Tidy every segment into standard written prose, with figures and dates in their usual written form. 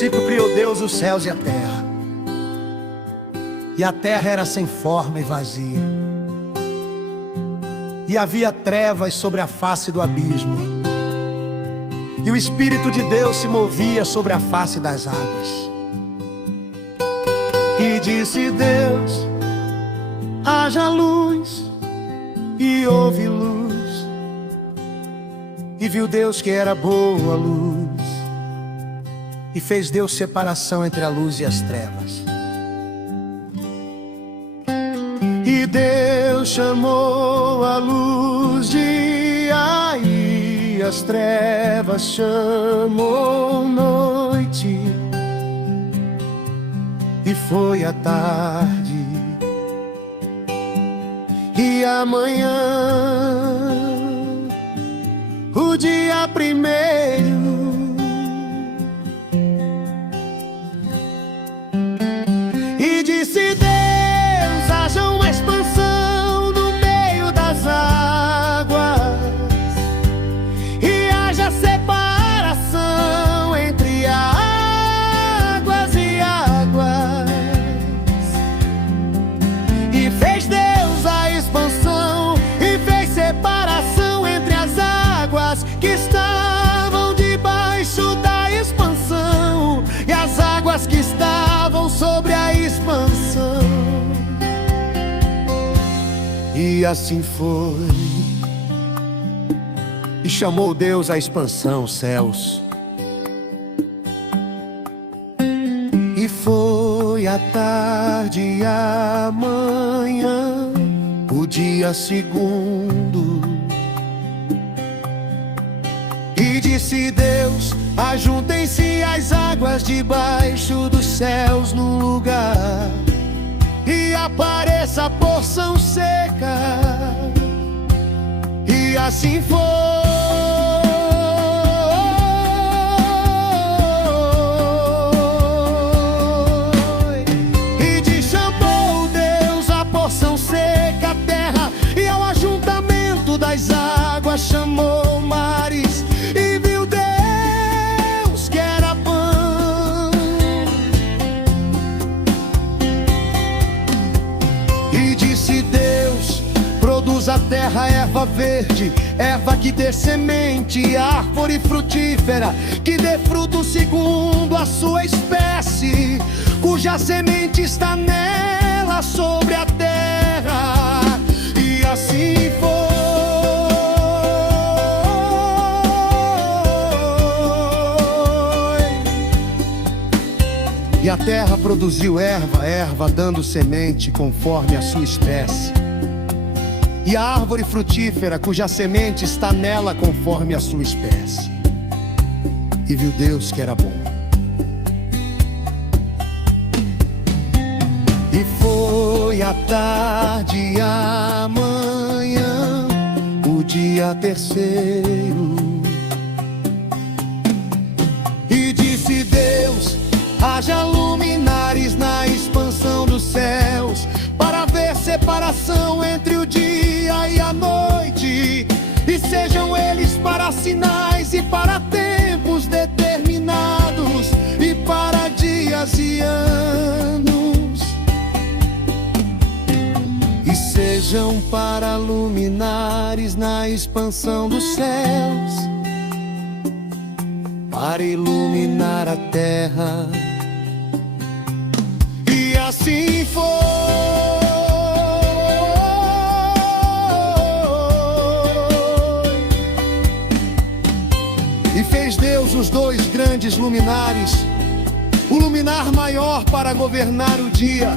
princípio criou Deus os céus e a terra. E a terra era sem forma e vazia, e havia trevas sobre a face do abismo, e o Espírito de Deus se movia sobre a face das águas. E disse Deus: haja luz, e houve luz. E viu Deus que era boa a luz, e fez Deus separação entre a luz e as trevas. E Deus chamou a luz dia, e as trevas chamou noite. E foi a tarde, e amanhã, o dia primeiro. E disse Deus: haja uma expansão no meio das águas, e haja separação entre águas e águas. E fez Deus a expansão, e fez separação entre as águas que estavam debaixo da expansão e as águas que estavam sobre a expansão. E assim foi. E chamou Deus a expansão céus. E foi a tarde e a manhã, o dia segundo. E disse Deus: ajuntem-se as águas debaixo dos céus num lugar, e apareça a porção seca. E assim foi. E de chamou Deus a porção seca, a terra, e ao ajuntamento das águas chamou mares. E viu Deus que era bom. E disse Deus: produz a terra erva verde, erva que dê semente, árvore frutífera, que dê fruto segundo a sua espécie, cuja semente está nela sobre a terra. E assim foi. E a terra produziu erva, erva dando semente conforme a sua espécie, e a árvore frutífera cuja semente está nela conforme a sua espécie. E viu Deus que era bom. E foi a tarde e a manhã, o dia terceiro. E disse Deus: haja luminares na expansão dos céus, para ver separação entre o dia e a noite, e sejam eles para sinais e para tempos determinados, e para dias e anos. E sejam para luminares na expansão dos céus, para iluminar a terra. E assim foi. E fez Deus os dois grandes luminares, o luminar maior para governar o dia,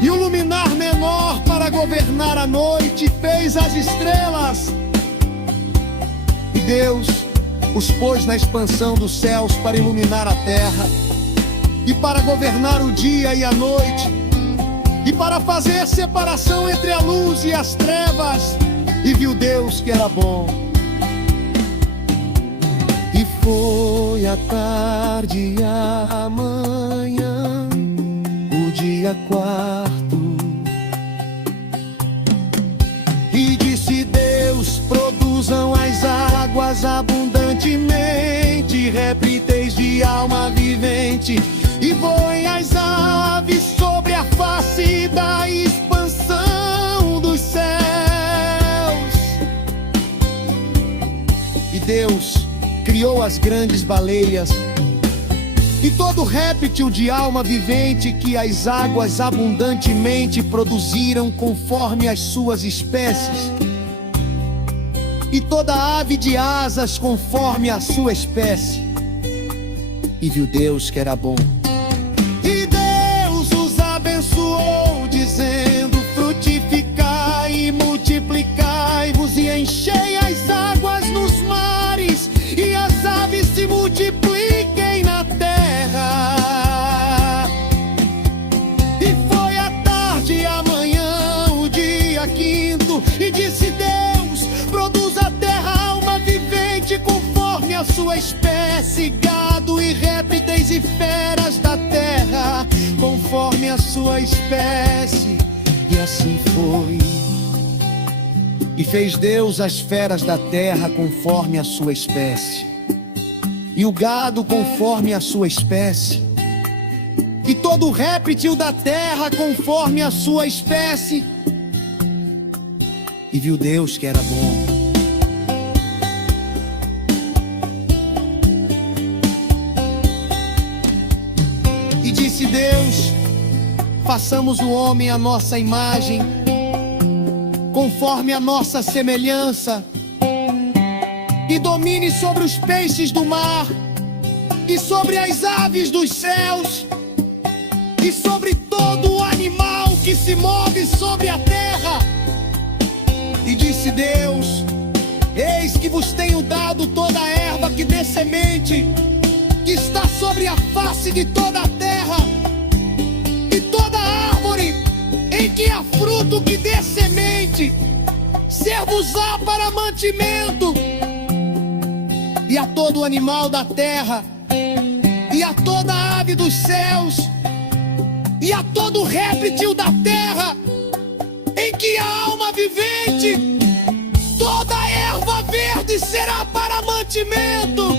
e o luminar menor para governar a noite. Fez as estrelas. E Deus os pôs na expansão dos céus para iluminar a terra, e para governar o dia e a noite, e para fazer separação entre a luz e as trevas. E viu Deus que era bom. E foi a tarde e a manhã, o dia quarto. E disse Deus: produzam as águas abundantemente, répteis de de alma vivente, e voem as aves sobre a face da expansão dos céus. E Deus criou as grandes baleias e todo réptil de alma vivente que as águas abundantemente produziram conforme as suas espécies, e toda ave de asas conforme a sua espécie. E viu Deus que era bom. E Deus os abençoou, dizendo: frutificai e multiplicai-vos, e enchei as águas nos mares, e as aves se multipliquem na terra. E foi a tarde e a manhã, o dia quinto, e disse Deus: produz a terra alma vivente conforme a sua espécie, gado e répteis e feras da terra conforme a sua espécie. E assim foi. E fez Deus as feras da terra conforme a sua espécie, e o gado conforme a sua espécie, e todo réptil da terra conforme a sua espécie. E viu Deus que era bom. E disse Deus: façamos o homem à nossa imagem, conforme a nossa semelhança, e domine sobre os peixes do mar, e sobre as aves dos céus, e sobre todo o animal que se move sobre a terra. E disse Deus: eis que vos tenho dado toda a erva que dê semente, que está sobre a face de toda a terra, e toda árvore em que há fruto que dê semente, ser-vos-á para mantimento, e a todo animal da terra, e a toda ave dos céus, e a todo réptil da terra em que há alma vivente, toda erva verde será para mantimento.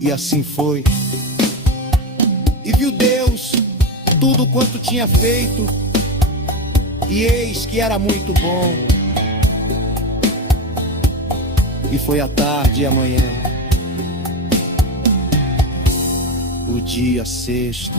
E assim foi. E viu Deus tudo quanto tinha feito, e eis que era muito bom. E foi a tarde e a manhã, o dia sexto.